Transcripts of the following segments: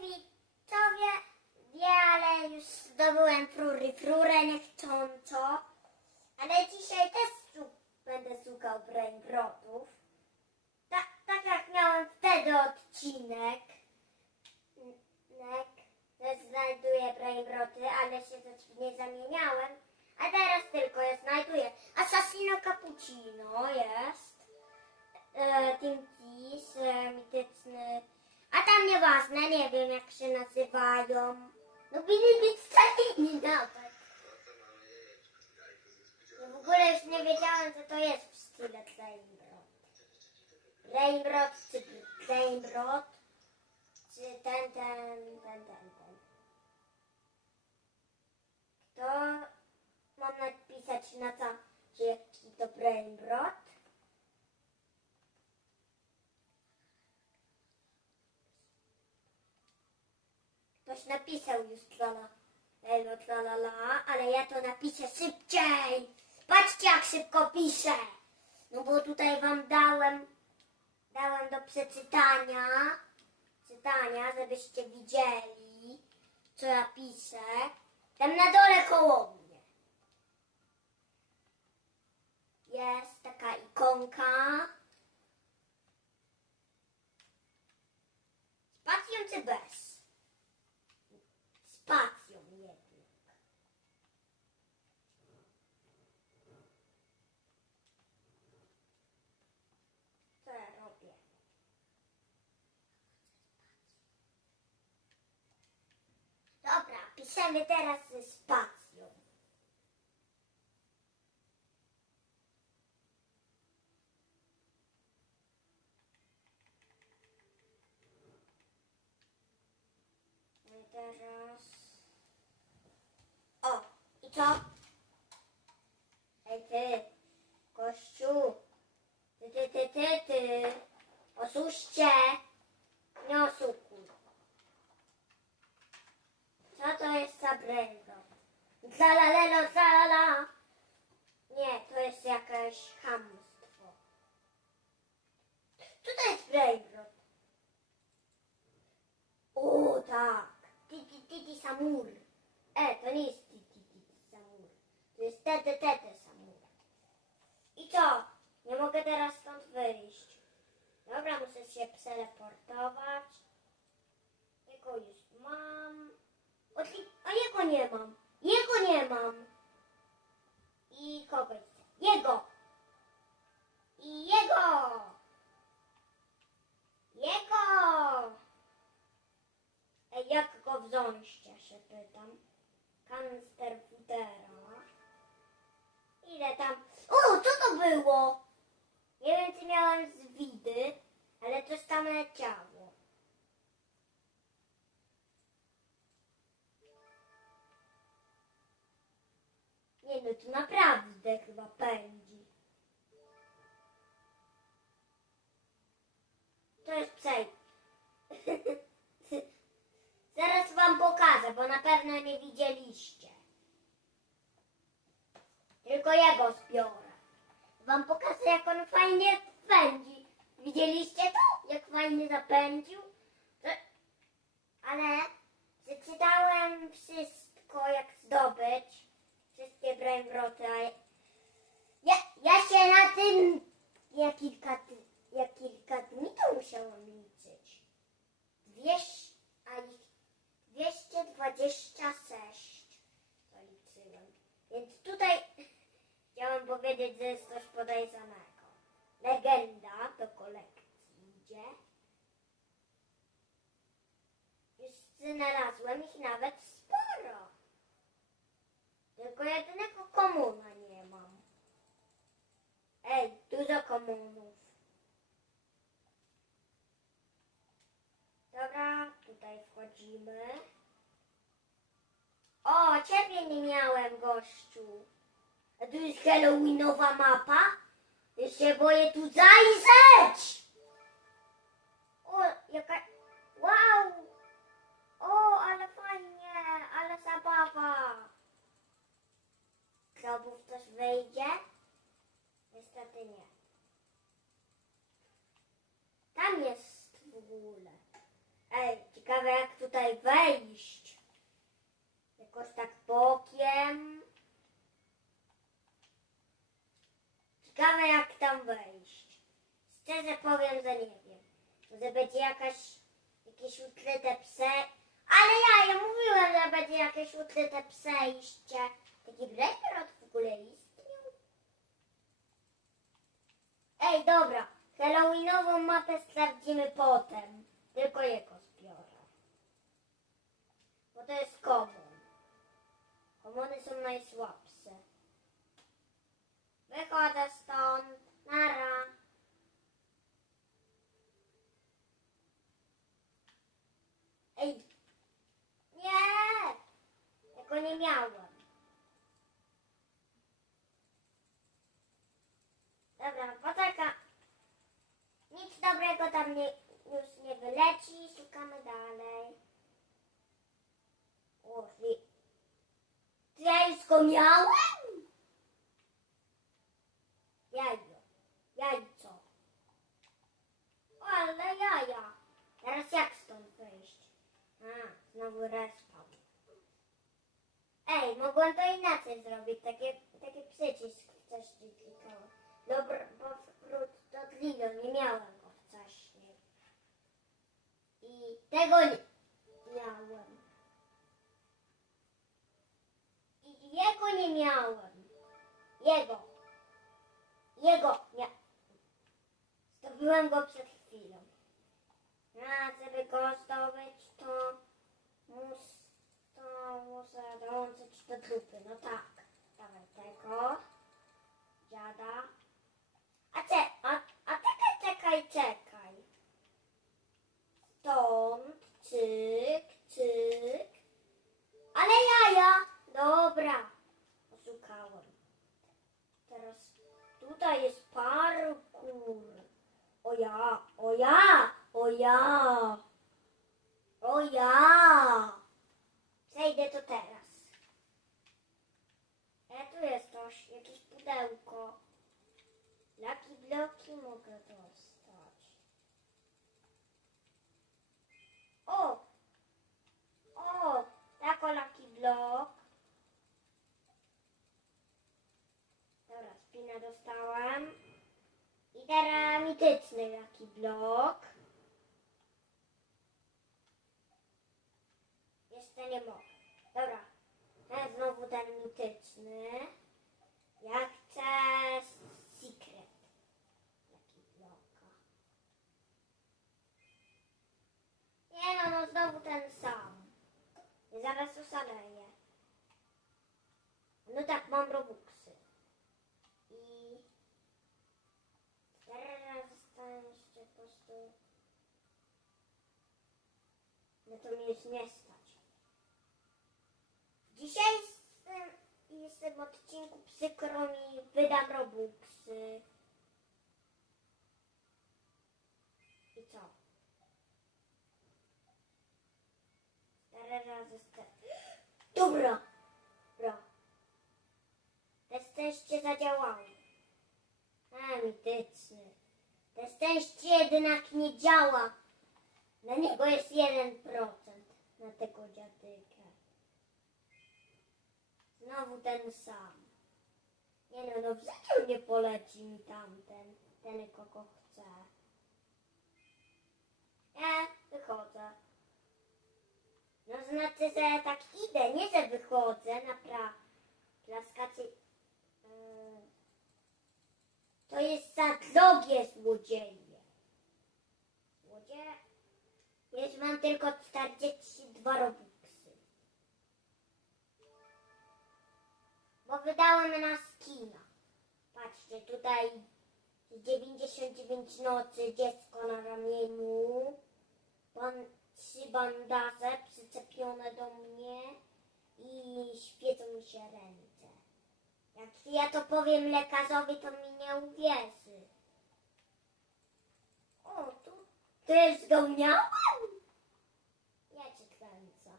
widzowie wie, ale już zdobyłem frury, frurę niechcąco. Ale dzisiaj też będę szukał brainrotów. Tak, tak jak miałem wtedy odcinek. Nek, że znajduję brainroty, ale się też nie zamieniałem. A teraz tylko je znajduję. Assassino Cappuccino jest. E, Tinkis, e, mityczny. A tam nieważne, nie wiem jak się nazywają. No byli być inni nawet. Ja w ogóle już nie wiedziałem, co to jest w stile Brainrot. Brainrot czy Brainrot, czy ten, ten, ten, ten, ten. Kto mam napisać na co, czy jaki to Brainrot? Ktoś napisał już trala, elo tralala, ale ja to napiszę szybciej. Patrzcie jak szybko piszę. No bo tutaj wam dałem, dałem do przeczytania, czytania, żebyście widzieli, co ja piszę. Tam na dole koło mnie. Jest taka ikonka. Spacją czy bez? Spacją jednak. Co ja robię? Dobra, piszemy teraz ze spacją. O, co? Ej ty, gościu, ty, ty, ty, ty, ty, osłuszcie, nie osłukuj. Co to jest za brędo? Zalalelo, zalala. Nie, to jest jakieś hamstwo. Co to jest brędo? O, tak. Titi, titi, samur. E, to nie jest. To jest tete, tete, samur. I co? Nie mogę teraz stąd wyjść. Dobra, muszę się przeleportować. Jego już mam. A jego nie mam. Jego nie mam. I kogo? Jego. I jego. Jego. Ej, jak go wziąć, ja się pytam. Kanister futera. Ile tam... O, co to było? Nie wiem, czy miałem z widy, ale coś tam leciało. Nie no, to naprawdę chyba pędzi. To jest przej. Zaraz wam pokażę, bo na pewno nie widzieliście. Tylko ja go zbiorę. Wam pokażę, jak on fajnie pędzi. Widzieliście to? Jak fajnie zapędził? To- Ale przeczytałem wszystko, jak zdobyć wszystkie brainroty. a Ja, ja się na tym ja kilka, ty- ja kilka dni to musiałam liczyć. Dwieś, a ich 226 zaliczyłem. Więc tutaj chciałem powiedzieć, że jest coś podejrzanego. Legenda do kolekcji idzie. Już znalazłem ich nawet sporo. Tylko jednego komuna nie mam. Ej, dużo komunów. Dobra, O, ciebie nie miałem, gościu. A tu jest Halloweenowa mapa? Ja się boję tu zajrzeć! O, jaka... Wow! O, ale fajnie, ale zabawa. Krobów też wejdzie? Niestety nie. Tam jest w ogóle. Ej, ciekawe jak tutaj wejść. Jakoś tak bokiem. Ciekawe jak tam wejść. Szczerze powiem, że nie wiem. Może będzie jakaś, jakieś ukryte pse. Ale ja, ja mówiłem, że będzie jakieś ukryte przejście. Taki brainrot w ogóle istniał. Ej, dobra. Halloweenową mapę sprawdzimy potem. Tylko jego. Bo to jest komon. Komony są najsłabsze. Wychodzę stąd. Nara. Ej. Nie! Ja go nie miałem. Dobra, poczeka. Nic dobrego tam nie, już nie wyleci. Szukamy dalej. O, i... Czy ja już go miałem? Jajo. Jajco. O, ale jaja. Teraz jak stąd wyjść? A, znowu respawn. Ej, mogłem zrobić. Takie, taki przycisk wcześniej klikałem. Dobra, powrót do Glino. Nie miałem go wcześniej. I tego nie miałem. I jego nie miałem. Jego. Jego. Nie. Zdobyłem go przed chwilą. A, żeby go zdobyć, to mus, muszę dołączyć do grupy. No tak. Dawaj tego. Dziada. A cze, a, a czekaj, czekaj, czekaj. Stąd, cyk, cyk. Ale jaja. Dobra. Oszukałem. Teraz tutaj jest parkour. O ja, o ja, o ja. O ja. Przejdę to teraz. E, tu jest coś, jakieś pudełko. Laki bloki mogę dostać. O! O! Jako laki blok. Dobra, spinę dostałem. I teraz mityczny laki blok. Jeszcze nie mogę. Ten znowu ten mityczny. Ja chcę secret. Jaki bloka. Nie no, no znowu ten sam. I zaraz oszaleję. No tak, mam robuxy. I cztery razy stałem jeszcze po prostu. No to mi już nie dzisiejszym jestem odcinku przykro mi wydam robuxy. I co? Cztery razy ste... Dobra! Dobra. Te szczęście. A, mityczny. Te jednak nie działa. Na niego jest 1%. Na tego dziadyka. Znowu ten sam. Nie no, no w życiu nie poleci mi tamten. Ten, kogo chcę. Ja wychodzę. No znaczy, że ja tak idę, nie że wychodzę, naprawdę. Klaskacie... Yy, to jest za drogie złodzieje. Złodzieje? Już mam tylko 42 robuxy. Bo wydałem na skina. Patrzcie, tutaj 99 nocy, dziecko na ramieniu, ban, trzy bandaże przyczepione do mnie i świecą mi się ręce. Jak ja to powiem lekarzowi, to mi nie uwierzy. O, tu, tu jest go miałem? Ja cię kręcę.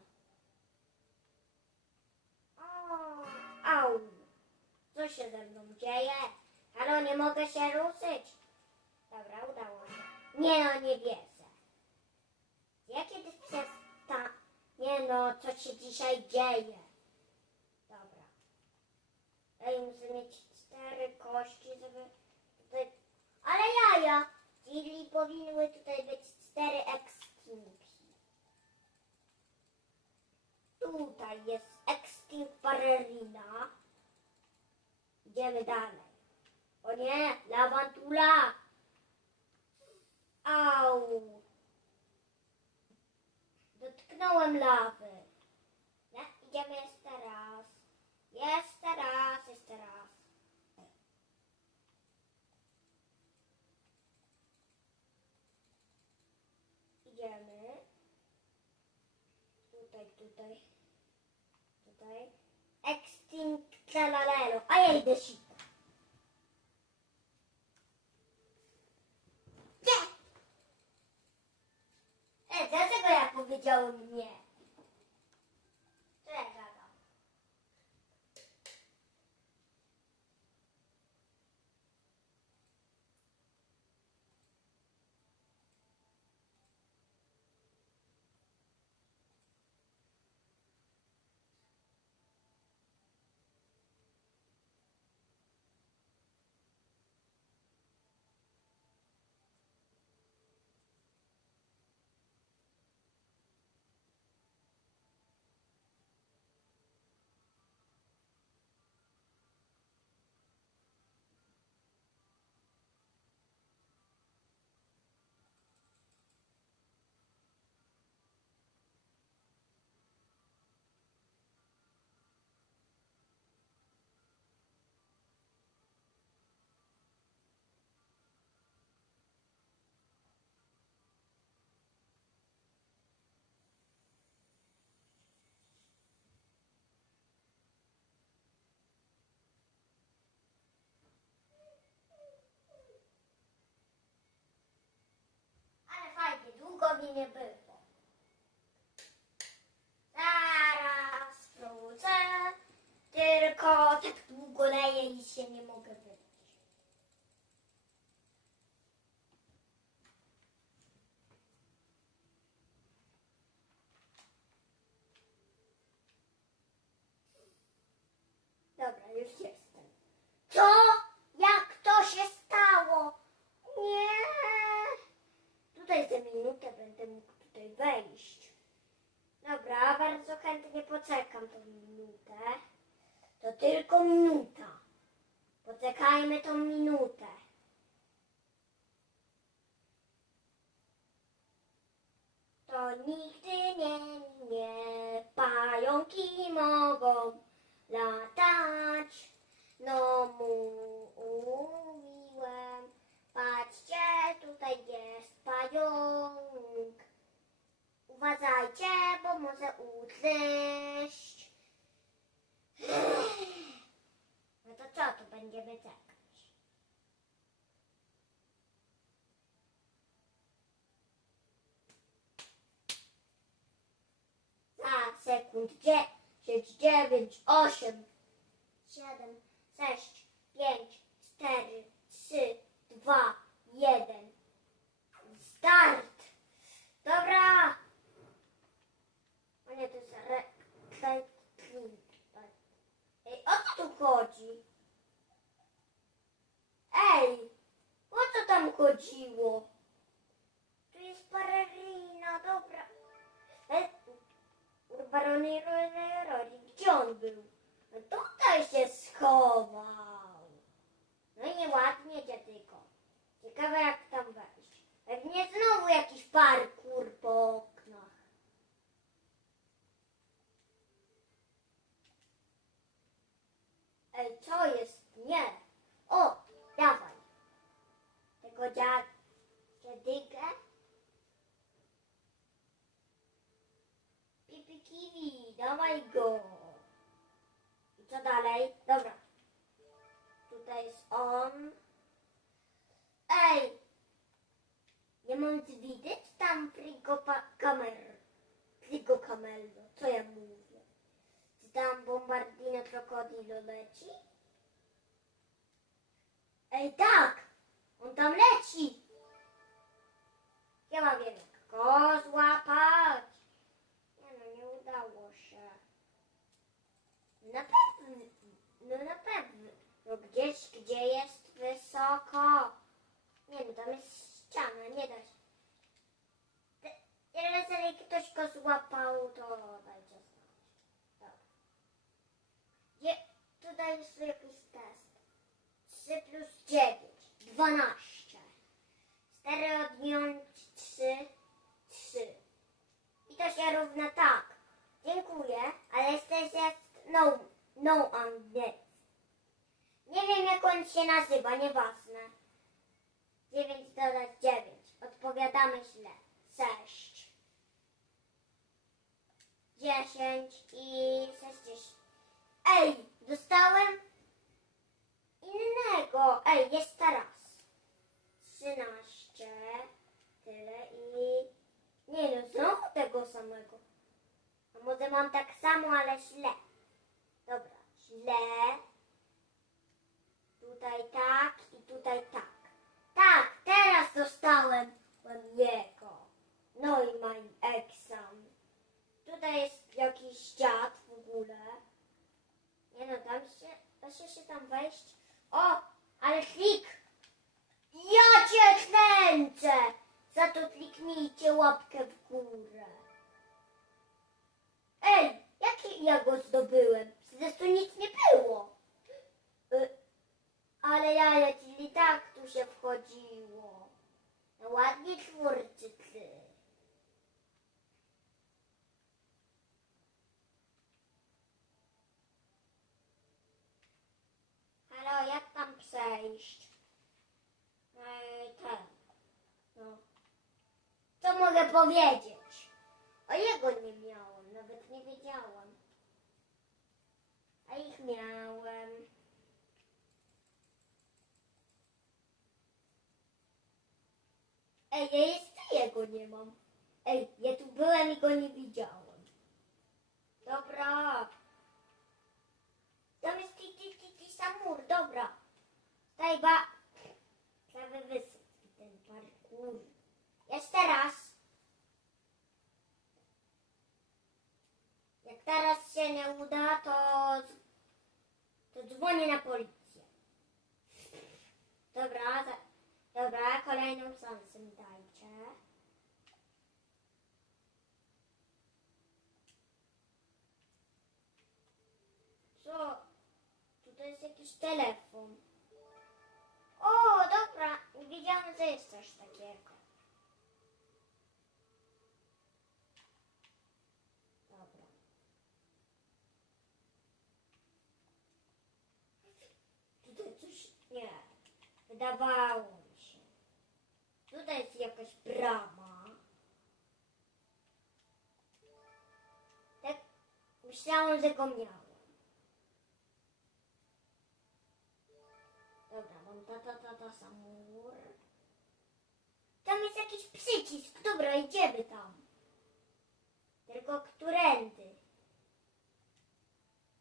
O, au. Co się ze mną dzieje? Halo, nie mogę się ruszyć. Dobra, udało się. Nie no, nie wierzę. Ja kiedyś przez no, co się dzisiaj dzieje. Dobra. Ej, muszę mieć cztery kości, żeby tutaj... Ale jaja! Czyli powinny tutaj być cztery ekstinki. Tutaj jest extinct ballerina. Idziemy dalej. O nie, lawantula! Au! Dotknąłem lawy. Nie, idziemy jeszcze raz. Jeszcze raz, jeszcze raz. Idziemy. Tutaj, tutaj. Tutaj. Extinct tralalelo. A ja idę szybko. Nie! E, dlaczego ja powiedziałem nie? Co ja gadam? Ale fajnie, długo mi nie było. Zaraz wrócę, tylko tak długo leję i się nie mogę wypić. Dobra, już jestem. Co? Jak to się stało? Nie. Tutaj za minutę będę mógł tutaj wejść. Dobra, bardzo chętnie tą minutę. To tylko minuta. Poczekajmy tą minutę. To nigdy nie minie, pająki mogą latać. No mówiłem, patrzcie, tutaj jest pająk. Uważajcie, bo może ugryźć. No to co, tu będziemy czekać? Za sekund dziesięć, dziewięć, osiem, siedem, sześć, pięć, cztery, trzy, dwa, jeden. Start! Dobra! O nie, to jest Ej, o co tu chodzi? Ej, o co tam chodziło? Tu jest paralina, dobra. Ej, Barony Rory, gdzie on był? No tutaj się schował. No nieładnie, dziadyko. Ciekawe jak tam wejść. Pewnie znowu jakiś parkour po oknach. Ej, co jest? Nie. O, dawaj. Tego dziad... dziadykę. Pipi kiwi, dawaj go. I co dalej? Dobra. Tutaj jest on. Ej! Nie mam widzieć tam frigo pa- kamer. Frigo kamello. Co ja mówię? Czy tam bombardino krokodilo leci? Ej, tak! On tam leci! Ja mam wiem jak go złapać. Nie no, nie udało No na pewno. No gdzieś, gdzie jest wysoko. Nie no, tam jest ściana, nie da się. Te- Jeżeli ktoś go złapał, to dajcie znać. Dobra. Gdzie, tutaj jest jakiś test. 3 plus 9, 12. 4 odjąć 3, 3. I to się równa tak. Dziękuję, ale jesteś jest no, no angielski. Nie wiem jak nazywa, nieważne. 9 dodać 9. Odpowiadamy źle. 6. 10 i 60. Ej, dostałem innego. Ej, jest teraz. 13. Tyle i... Nie no, znowu tego samego. A może mam tak samo, ale źle. Dobra, źle. Tutaj tak i tutaj tak. Tak, teraz dostałem jego. No i mam exam. Tutaj jest jakiś dziad w ogóle. Nie no, tam się, da się się tam wejść. O, ale klik. Ja cię kręcę. Za to kliknijcie łapkę w górę. Ej, jaki ja go zdobyłem? Przecież tu nic nie było. Y, ale ja czyli tak tu się wchodziło. No ładnie twórcy ty. Halo, jak tam przejść? Ej, ten. No. Co mogę powiedzieć? O jego nie miałam, nawet nie wiedziałam. A ich miałem. Ej, ja jeszcze jego nie mam. Ej, ja tu byłem i go nie widziałem. Dobra. Tam jest ti, ti, ti, ti samur, dobra. Daj ba. Prawy wysyp ten parkour. Jeszcze raz. Jak teraz się nie uda, to, to dzwonię na policję. Dobra, za, dobra, kolejną szansę mi dajcie. Co? Tutaj jest jakiś telefon. O, dobra, nie wiedziałam, że jest coś takiego. Dobra. Tutaj coś... Nie. Wydawało. Tutaj jest jakaś brama. Tak myślałam, że go miałam. Dobra, mam ta, ta, ta, ta samur. Tam jest jakiś przycisk. Dobra, idziemy tam. Tylko którędy?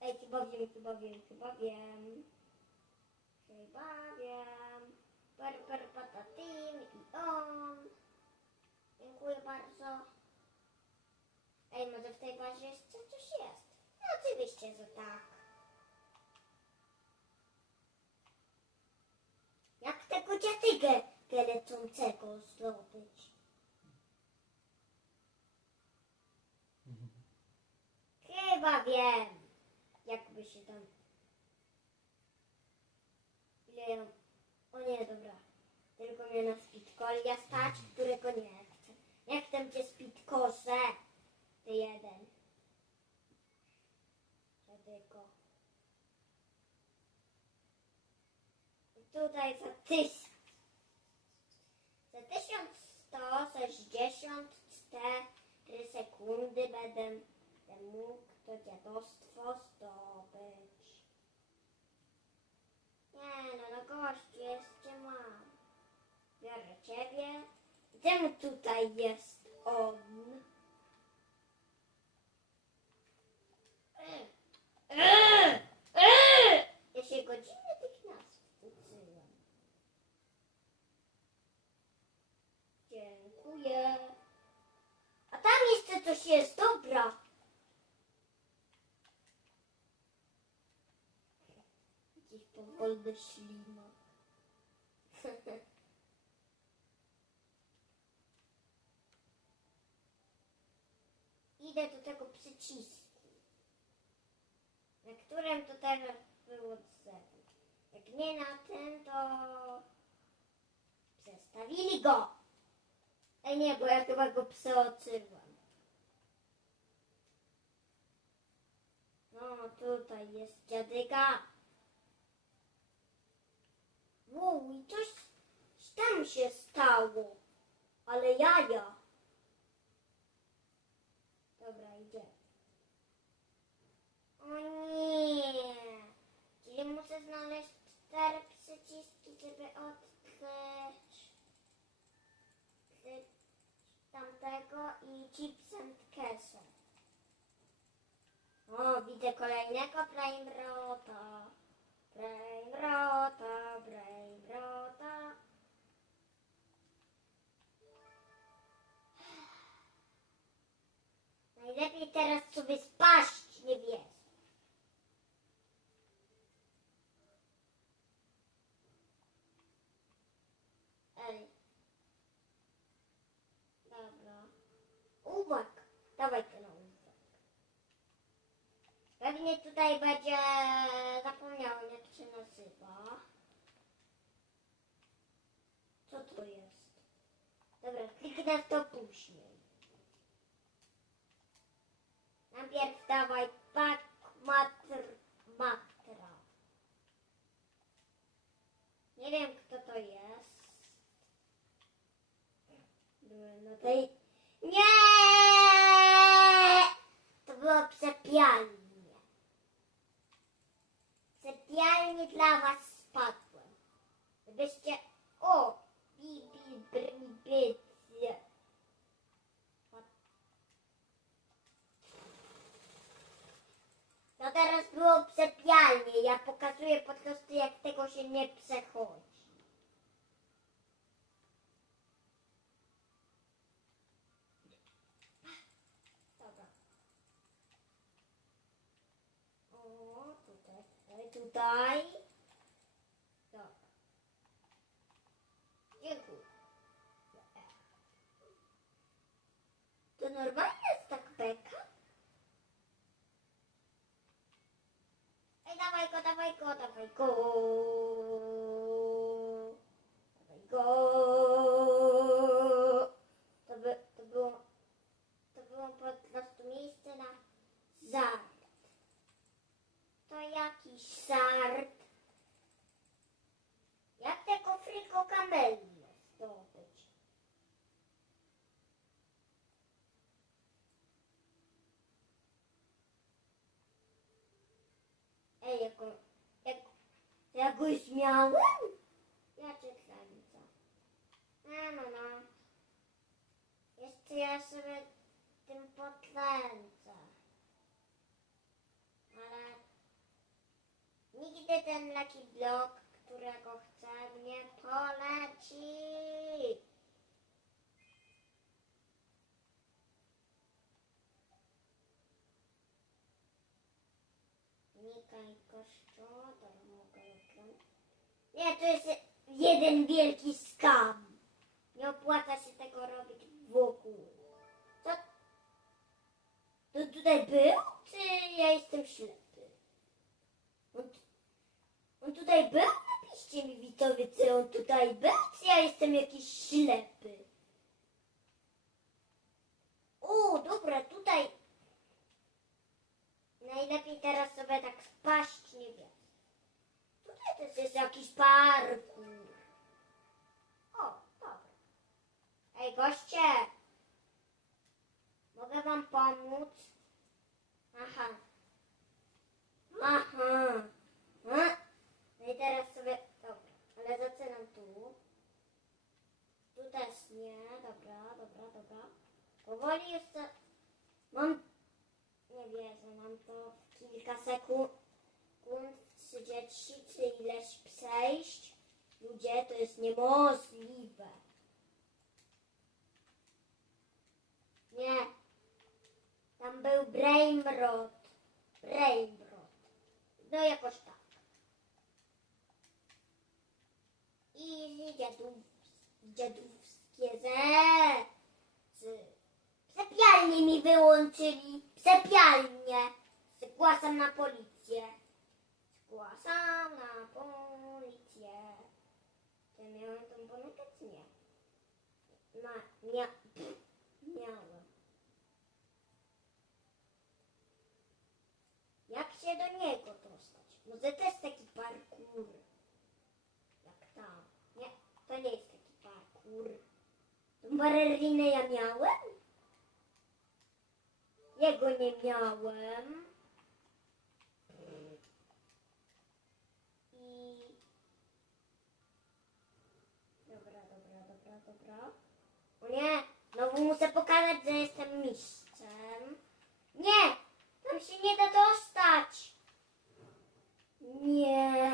Ej, chyba wiem, chyba wiem, chyba wiem. Chyba wiem. Per, patatim i on. Dziękuję bardzo. Ej, może w tej bazie jeszcze coś jest? No oczywiście, że tak. Jak tego dziatygę lecącego zdobyć? Chyba wiem, jakby się tam... Ile. O nie, dobra. Tylko mnie na speedcolia stać, którego nie chcę. Nie chcę cię speedkosę. Ty jeden. I tutaj za tyś... Za 1164 sekundy będę będę mógł to dziadostwo zdobyć. Nie no, no gościu, jeszcze mam. Biorę ciebie. Gdzie tutaj jest on? Ja się godzinę tych nazw uczyłem. Dziękuję. A tam jeszcze coś jest, dobra. Ślimak. Idę do tego przycisku, na którym to teraz było drzewo. Jak nie na tym, to przestawili go. Ej nie, bo ja chyba go przeoczyłam. No, tutaj jest dziadyka. Wow, i coś tam się stało. Ale jaja. Dobra, idzie. O nie. Czyli muszę znaleźć cztery przyciski, żeby odkryć tamtego i chips and queso. O, widzę kolejnego brainrota. Brainrota, brainrota. Najlepiej teraz sobie spaść, nie wiesz. Ej. Dobra. Uwag. Dawaj. Pewnie tutaj będzie... Zapomniałem jak się nazywa. Co to jest? Dobra, kliknę w to później. Najpierw dawaj pak matr matra. Nie wiem kto to jest. Na tej... Nie! To było przepialnie. Przepialnie dla was spadłem. Gdybyście... O! Bibi, brybicie. No teraz było przepialnie. Ja pokazuję po prostu jak tego się nie przechodzi. Dobra. O, tutaj, tutaj. To normalnie jest tak beka? Ej, dawaj go, dawaj go, dawaj go. Dawaj go. To, by, to było, to było po prostu miejsce na żart. To jakiś żart. Jak tego friko kamelię zdobyć? Ej, jako, jak, ja go już miałem? Ja cię kręcę. No, no, no. Jeszcze ja sobie tym pokręcę. Ale nigdy ten Lucky Block, którego chcę, nie poleci. Nikaj ekran. Nie, to jest jeden wielki skam. Nie opłaca się tego robić wokół. Co? To tutaj był, czy ja jestem ślepy? On, on tutaj był? Napiszcie mi widzowie, czy on tutaj był, czy ja jestem jakiś ślepy? O, dobra, tutaj Najlepiej teraz sobie tak spaść, nie wiem. Też jest jakiś parkour. O, dobra. Ej, goście! Mogę wam pomóc? Aha. Aha. A? No i teraz sobie... Dobra, ale zaczynam tu. Tu też nie. Dobra, dobra, dobra. Powoli jeszcze... Mam nie wierzę, mam to kilka sekund, w 30 czy ileś przejść. Ludzie, to jest niemożliwe. Nie. Tam był Brainrot. Brainrot. No jakoś tak. dziadów, dziadówskie rzeczy. Sypialnię mi wyłączyli, sypialnię. Zgłaszam na policję. Zgłaszam na policję. Czy miałem tą pomykę, czy nie? Ma, mia, miałem. Jak się do niego dostać? Może jest taki parkour. Jak tam. Nie, to nie jest taki parkour. Tą balerinę ja miałem? Jego nie miałem. I... Dobra, dobra, dobra, dobra. O nie, znowu muszę pokazać, że jestem mistrzem. Nie, tam się nie da dostać. Nie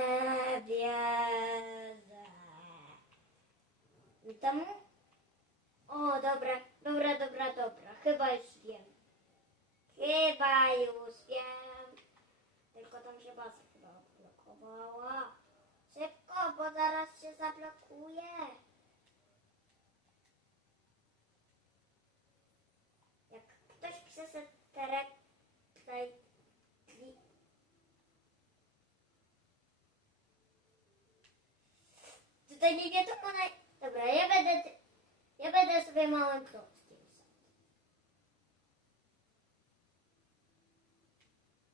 wierzę. I Tam... O, dobra, dobra, dobra, dobra. Chyba już wiem. Chyba już wiem. Tylko tam się baza chyba odblokowała. Szybko, bo zaraz się zablokuje. Jak sobie terek, tutaj nie wiadomo na... Dobra, ja będę... Ja będę sobie małym klockiem.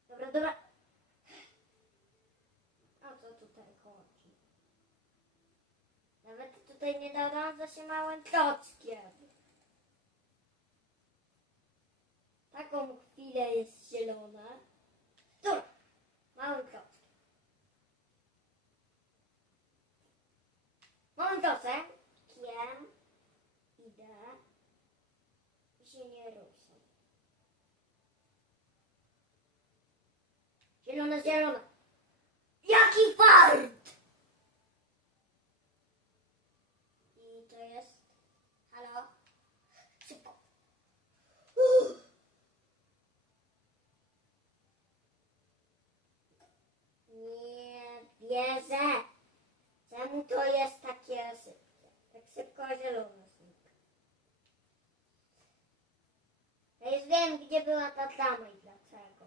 Dobra, dobra. O co tutaj chodzi? Nawet tutaj nie doradza się małym klockiem. Taką chwilę jest zielone. Dobra, małym klockiem. Małym klockiem kiem idę i się nie ruszam. Zielone, zielone. Jaki fart! I to jest... Halo? Szybko. Uff. Nie wierzę. Czemu to jest takie szybkie? Tak szybko zielone znika. Ja gdzie była ta dama i dlaczego.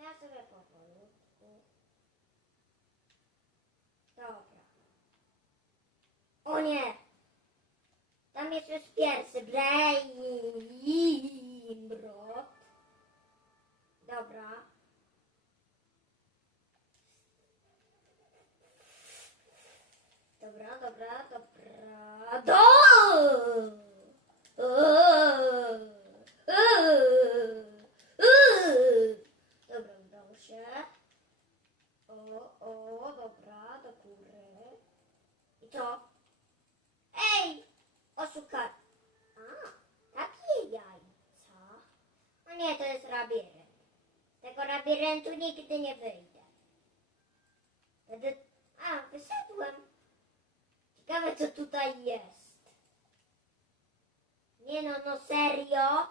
Ja sobie powolutku. Dobra. O nie! Tam jest już pierwszy Brainrot. Dobra. Dobra, dobra, dobra. Do! Dobra, udało się. O, o, dobra, do góry. I co? Ej! Oszukaj. A, takie jajca. No nie, to jest labirynt. Z tego labiryntu nigdy nie wyjdę. Wtedy... A, wyszedłem. Ciekawe, co tutaj jest. Nie no, no serio?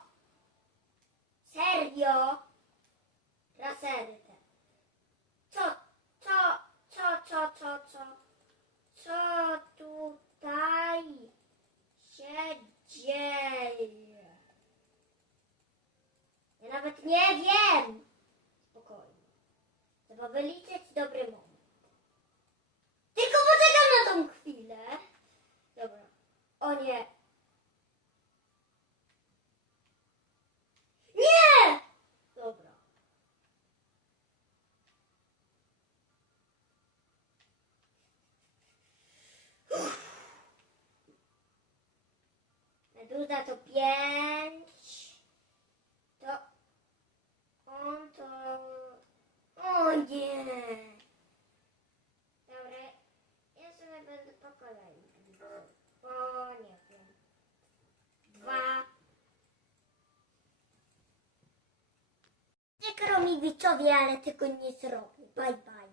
Serio? Lasery te. Co, co, co, co, co, co? Co tutaj się dzieje? Ja nawet nie wiem. Spokojnie. Trzeba wyliczyć dobry moment. Tylko poczekam na tą chwilę. Dobra. O nie. Nie! Dobra. Meduza to pięć. To on to... O nie! Dobra, ja sobie będę po kolei. liczył. Bo nie wiem. Dwa. Widzowie, ale tego nie zrobię. Bye bye.